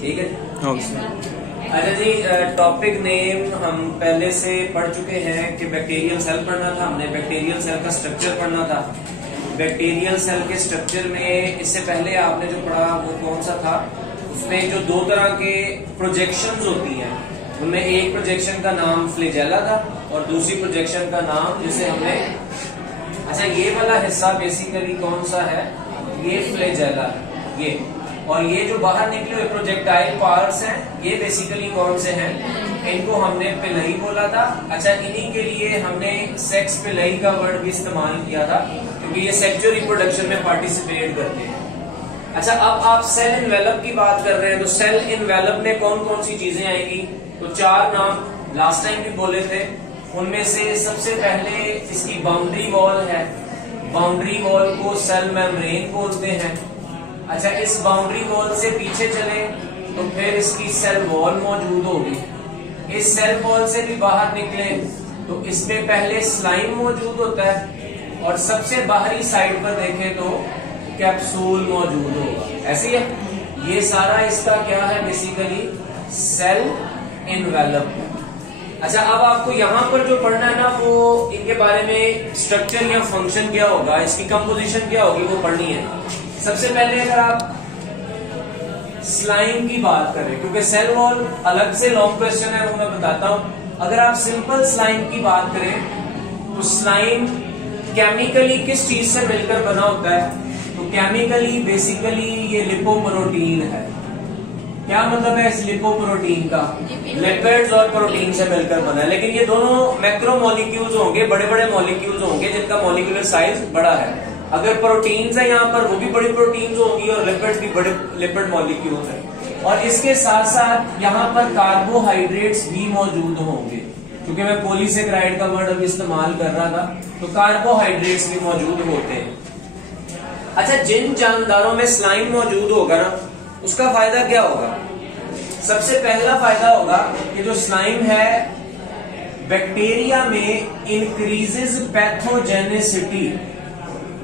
ठीक है। अच्छा जी, टॉपिक नेम हम पहले से पढ़ चुके हैं कि बैक्टीरियल सेल पढ़ना था हमने, बैक्टीरियल सेल का स्ट्रक्चर पढ़ना था। बैक्टीरियल सेल के स्ट्रक्चर में इससे पहले आपने जो पढ़ा वो कौन सा था, उसमें जो दो तरह के प्रोजेक्शंस होती हैं उनमें एक प्रोजेक्शन का नाम फ्लैजेला था और दूसरी प्रोजेक्शन का नाम जिसे हमने, अच्छा ये वाला हिस्सा बेसिकली कौन सा है, ये फ्लैजेला ये, और ये जो बाहर निकले हुए प्रोजेक्टाइल पार्ट्स हैं ये बेसिकली कौन से हैं, इनको हमने पिलई बोला था। अच्छा इन्हीं के लिए हमने सेक्स पिलई का वर्ड भी इस्तेमाल किया था क्योंकि ये सेक्सुअल रिप्रोडक्शन में पार्टिसिपेट करते हैं। अच्छा अब आप सेल इनवेलप की बात कर रहे हैं तो सेल इनवेलप में कौन कौन सी चीजें आएंगी, तो चार नाम लास्ट टाइम भी बोले थे। उनमें से सबसे पहले इसकी बाउंड्री वॉल है, बाउंड्री वॉल को सेल मेम्ब्रेन बोलते हैं। अच्छा इस बाउंड्री वॉल से पीछे चले तो फिर इसकी सेल वॉल मौजूद होगी। इस सेल वॉल से भी बाहर निकले तो इसमें पहले स्लाइम मौजूद होता है और सबसे बाहरी साइड पर देखें तो कैप्सूल मौजूद होगा। ऐसे ही है, ये सारा इसका क्या है बेसिकली सेल इनवेलप। अच्छा अब आपको यहाँ पर जो पढ़ना है ना वो इनके बारे में स्ट्रक्चर या फंक्शन क्या होगा, इसकी कंपोजिशन क्या होगी वो पढ़नी है। सबसे पहले अगर आप स्लाइम की बात करें, क्योंकि सेल वॉल अलग से लॉन्ग क्वेश्चन है वो मैं बताता हूं। अगर आप सिंपल स्लाइम की बात करें तो स्लाइम केमिकली किस चीज से मिलकर बना होता है, तो केमिकली बेसिकली ये लिपोप्रोटीन है। क्या मतलब है इस लिपोप्रोटीन का, लिपिड्स और प्रोटीन से मिलकर बना है, लेकिन ये दोनों मैक्रोमोलिक्यूल्स होंगे, बड़े बड़े मॉलिक्यूल्स होंगे जिनका मॉलिक्यूलर साइज बड़ा है। अगर प्रोटीन्स है यहाँ पर वो भी बड़ी प्रोटीन्स होंगी और लिपिड्स भी बड़े लिपिड मॉलिक्यूल्स हैं। और इसके साथ साथ यहाँ पर कार्बोहाइड्रेट्स भी मौजूद होंगे, क्योंकि मैं पॉलीसेकेराइड का वर्ड अभी इस्तेमाल कर रहा था, तो कार्बोहाइड्रेट्स भी मौजूद होते हैं। अच्छा जिन जानदारों में स्लाइम मौजूद होगा ना उसका फायदा क्या होगा, सबसे पहला फायदा होगा कि जो स्लाइम है बैक्टीरिया में इंक्रीजेस पैथोजेनिसिटी,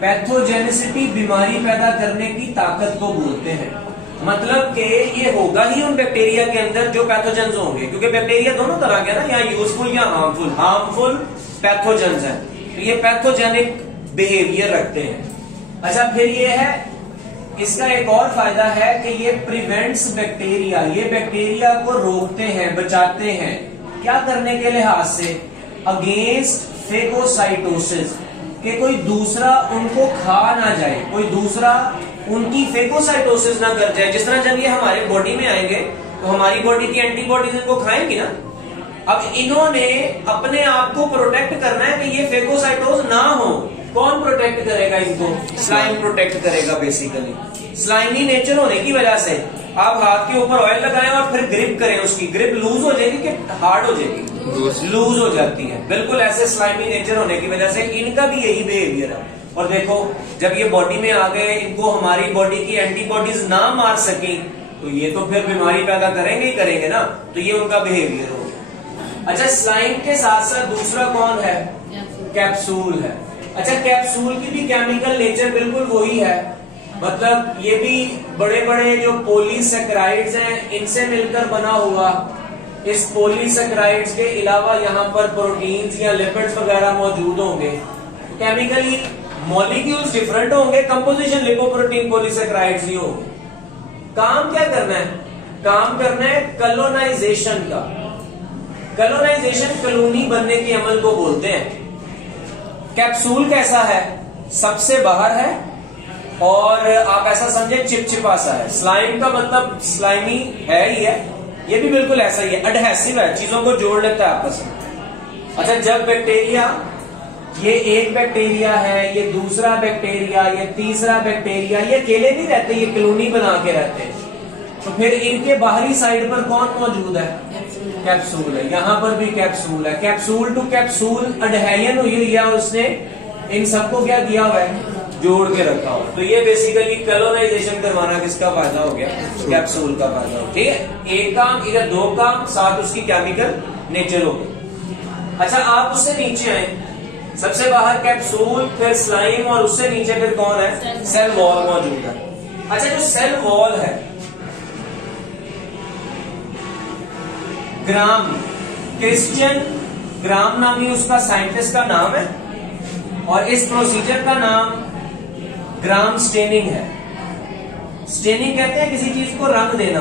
पैथोजेनिसिटी बीमारी पैदा करने की ताकत को बोलते हैं। मतलब कि ये होगा ही उन बैक्टीरिया के अंदर जो पैथोजेंस होंगे, क्योंकि बैक्टीरिया दोनों तरह के ना, या यूजफुल या हार्मफुल, हार्मफुल पैथोजेंस हैं, तो ये पैथोजेनिक बिहेवियर रखते हैं। अच्छा फिर ये है, इसका एक और फायदा है कि ये प्रिवेंट्स बैक्टीरिया, ये बैक्टीरिया को रोकते हैं, बचाते हैं, क्या करने के लिहाज से, अगेंस्ट फेगोसाइटोसिस, कि कोई दूसरा उनको खा ना जाए, कोई दूसरा उनकी फेगोसाइटोसिस ना कर जाए। जिस तरह जब ये हमारे बॉडी में आएंगे तो हमारी बॉडी की एंटीबॉडीज इनको खाएंगी ना। अब इन्होंने अपने आप को प्रोटेक्ट करना है कि ये फेगोसाइटोस ना हो। कौन प्रोटेक्ट करेगा इनको, स्लाइम प्रोटेक्ट करेगा। बेसिकली स्लाइमी नेचर होने की वजह से आप हाथ के ऊपर ऑयल लगाएं और फिर ग्रिप करें, उसकी ग्रिप लूज हो जाएगी कि हार्ड हो जाएगी, लूज हो जाती है। बिल्कुल ऐसे स्लाइमी नेचर होने की वजह से इनका भी यही बिहेवियर है। और देखो जब ये बॉडी में आ गए, इनको हमारी बॉडी की एंटीबॉडीज ना मार सकी तो ये तो फिर बीमारी पैदा करेंगे ही करेंगे ना, तो ये उनका बिहेवियर हो गया। अच्छा स्लाइम के साथ साथ दूसरा कौन है, कैप्सूल है। अच्छा कैप्सूल की भी केमिकल नेचर बिल्कुल वही है, मतलब ये भी बड़े बड़े जो पॉलीसेकेराइड्स हैं इनसे मिलकर बना हुआ। इस पॉलीसेकेराइड्स के अलावा यहाँ पर प्रोटीन्स या लिपिड्स वगैरह मौजूद होंगे। तो केमिकली मॉलिक्यूल्स डिफरेंट होंगे, कंपोजिशन लिपोप्रोटीन पॉलीसेकेराइड्स ही होंगे। काम क्या करना है, काम करना है कलोनाइजेशन का। कलोनाइजेशन कलोनी बनने के अमल को बोलते हैं। कैप्सूल कैसा है, सबसे बाहर है और आप ऐसा समझे चिपचिपा सा है। स्लाइम का मतलब स्लाइमी है ही है, ये भी बिल्कुल ऐसा ही है, एडहेसिव है, चीजों को जोड़ लेता है आपस में। अच्छा जब बैक्टीरिया, ये एक बैक्टीरिया है, ये दूसरा बैक्टीरिया, ये तीसरा बैक्टीरिया, ये अकेले नहीं रहते, ये कॉलोनी बना के रहते हैं। तो फिर इनके बाहरी साइड पर कौन मौजूद है, कैप्सूल है। यहाँ पर भी कैप्सूल है, कैप्सूल टू कैप्सूल अडहेजन हुई है, उसने इन सबको क्या किया हुआ है, जोड़ के रखा हो। तो ये बेसिकली कलोनाइजेशन करवाना किसका फायदा हो गया, कैप्सूल का फायदा हो। ठीक है, एक काम इधर, दो काम साथ उसकी केमिकल नेचर हो गई। अच्छा आप उससे नीचे आए, सबसे बाहर कैप्सूल, फिर स्लाइम और उससे नीचे फिर कौन है, सेल वॉल मौजूद है। अच्छा जो सेल वॉल है ग्राम, क्रिश्चियन ग्राम नामी उसका साइंटिस्ट का नाम है और इस प्रोसीजर का नाम ग्राम स्टेनिंग है। स्टेनिंग कहते हैं किसी चीज को रंग देना,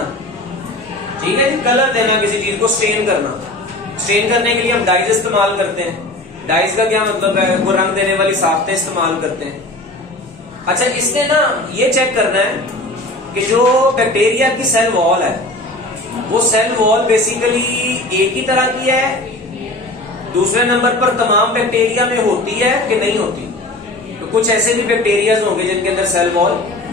ठीक है जी, कलर देना, किसी चीज को स्टेन करना। स्टेन करने के लिए हम डाइज इस्तेमाल करते हैं। डाइज का क्या मतलब है, वो रंग देने वाली साख्तें इस्तेमाल करते हैं। अच्छा, इसने ना ये चेक करना है कि जो बैक्टीरिया की सेल वॉल है वो सेल वॉल बेसिकली एक ही तरह की है, दूसरे नंबर पर तमाम बैक्टीरिया में होती है कि नहीं होती। तो कुछ ऐसे भी बैक्टीरिया होंगे जिनके अंदर सेल वॉल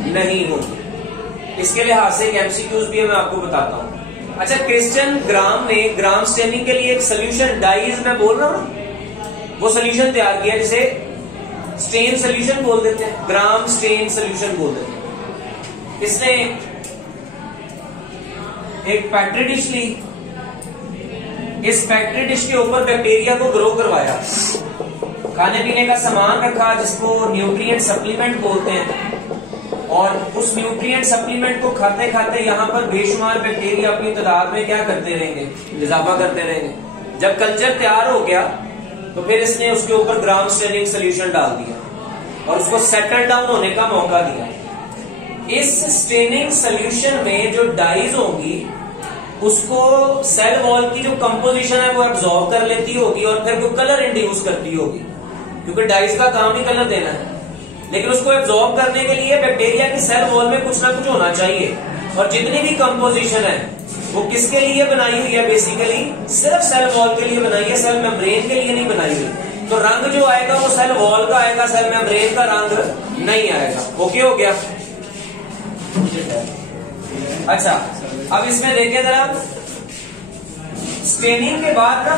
नहीं होगी। इसके लिहाज से एमसीक्यूज भी है, मैं आपको बताता हूं। अच्छा, क्रिश्चियन ग्राम ने ग्राम स्टेनिंग के लिए एक सोल्यूशन, डाइज मैं बोल रहा हूं, वो सोल्यूशन तैयार किया जिसे स्टेन सोल्यूशन बोल देते हैं, ग्राम स्टेन सोल्यूशन बोल देते हैं। इसने एक पेट्री डिश ली, इस पेट्री डिश के ऊपर बैक्टीरिया को ग्रो करवाया, खाने पीने का सामान रखा जिसको न्यूट्रिएंट सप्लीमेंट बोलते हैं, और उस न्यूट्रिएंट सप्लीमेंट को खाते खाते यहाँ पर बेशुमार बैक्टीरिया अपनी तादाद में क्या करते रहेंगे, इजाफा करते रहेंगे। जब कल्चर तैयार हो गया तो फिर इसने उसके ऊपर ग्राम स्टेनिंग सोल्यूशन डाल दिया और उसको सेटल डाउन होने का मौका दिया। इस स्टेनिंग सोल्यूशन में जो डाइज होंगी उसको सेल वॉल की जो कंपोजिशन है वो एब्जॉर्ब कर लेती होगी और फिर वो कलर इंड्यूस करती होगी, क्योंकि डाइज का काम ही कलर देना है। लेकिन उसको एब्जॉर्ब करने के लिए बैक्टीरिया की सेल वॉल में कुछ ना कुछ होना चाहिए, और जितनी भी कंपोजिशन है वो किसके लिए बनाई हुई है, बेसिकली सिर्फ सेल वॉल के लिए बनाई है, सेल मेम्ब्रेन के लिए नहीं बनाई हुई। तो रंग जो आएगा वो सेल वॉल का आएगा, सेल मेम्ब्रेन का रंग नहीं आएगा। ओके हो गया। अच्छा, अब इसमें देखिए जरा, स्टेनिंग के बाद ना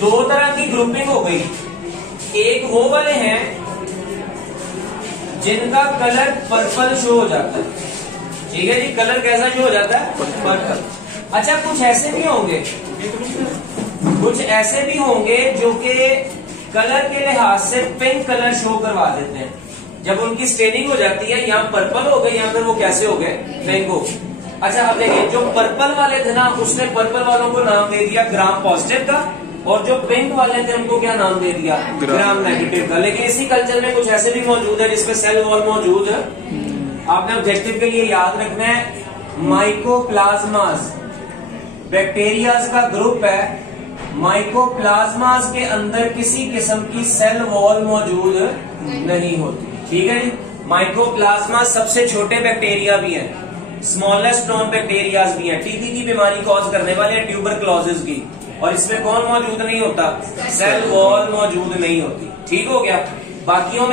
दो तरह की ग्रुपिंग हो गई। एक वो वाले हैं जिनका कलर पर्पल शो हो जाता है, ठीक है जी, कलर कैसा शो हो जाता है, पर्पल। अच्छा, कुछ ऐसे भी होंगे जो कि कलर के लिहाज से पिंक कलर शो करवा देते हैं। जब उनकी स्टेनिंग हो जाती है, यहाँ पर्पल हो गए, यहाँ पर वो कैसे हो गए, पिंक हो गए। अच्छा, अब देखिए, जो पर्पल वाले थे ना, उसने पर्पल वालों को नाम दे दिया ग्राम पॉजिटिव का, और जो पिंक वाले थे उनको क्या नाम दे दिया, ग्राम नेगेटिव का। लेकिन इसी कल्चर में कुछ ऐसे भी मौजूद है जिसमें सेल वॉल मौजूद है। आपने ऑब्जेक्टिव के लिए याद रखना है, माइकोप्लाज्मास बैक्टीरियाज का ग्रुप है। माइकोप्लाज्मास के अंदर किसी किस्म की सेल वॉल मौजूद नहीं होती, ठीक है जी। माइकोप्लाज्मा सबसे छोटे बैक्टीरिया भी हैं, स्मॉलेस्ट नॉन बैक्टीरियाज भी हैं, टीबी की बीमारी कॉज करने वाले हैं, ट्यूबरक्लोसिस की। और इसमें कौन मौजूद नहीं होता, सेल वॉल मौजूद नहीं होती। ठीक हो गया। बाकियों में